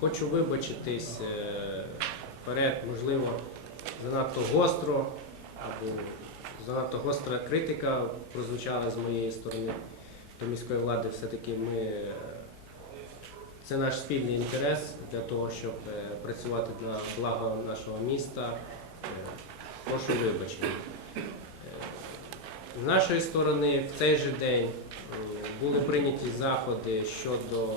Хочу вибачитись е, вперед, можливо, занадто гостро або занадто гостра критика прозвучала з моєї сторони до міської влади. Все-таки ми е, це наш спільний інтерес для того, щоб е, працювати на благо нашого міста. Прошу вибачення. З нашої сторони в цей же день були прийняті заходи щодо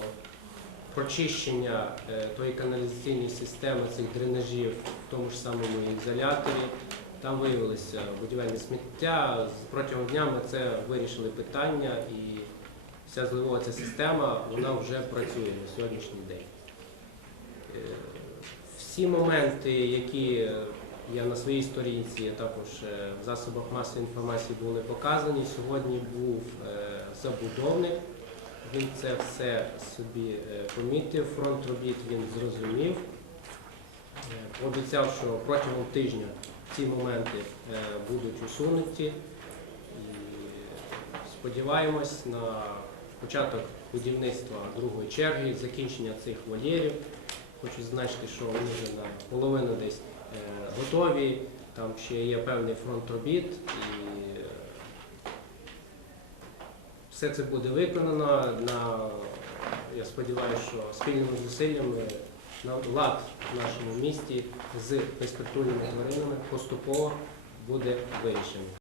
прочищення е, тої каналізаційної системи цих дренажів в тому ж самому ізоляторі. Там виявилося будівельне сміття. Протягом дня ми це вирішили питання і вся зливова ця система вона вже працює на сьогоднішній день. Е, Всі моменти, які я на своїй сторінці, а також е, в засобах масової інформації були показані. Сьогодні був забудовник. Він це все собі е, помітив, фронт робіт він зрозумів. Е, Пообіцяв, що протягом тижня ці моменти е, будуть усунуті. І сподіваємось на початок будівництва другої черги, закінчення цих вольєрів. Хочу зазначити, що вони вже на половину десь готові. Там ще є певний фронт робіт і все це буде виконано на, я сподіваюся, що спільними зусиллями на лад в нашому місті з безпритульними тваринами поступово буде вирішений.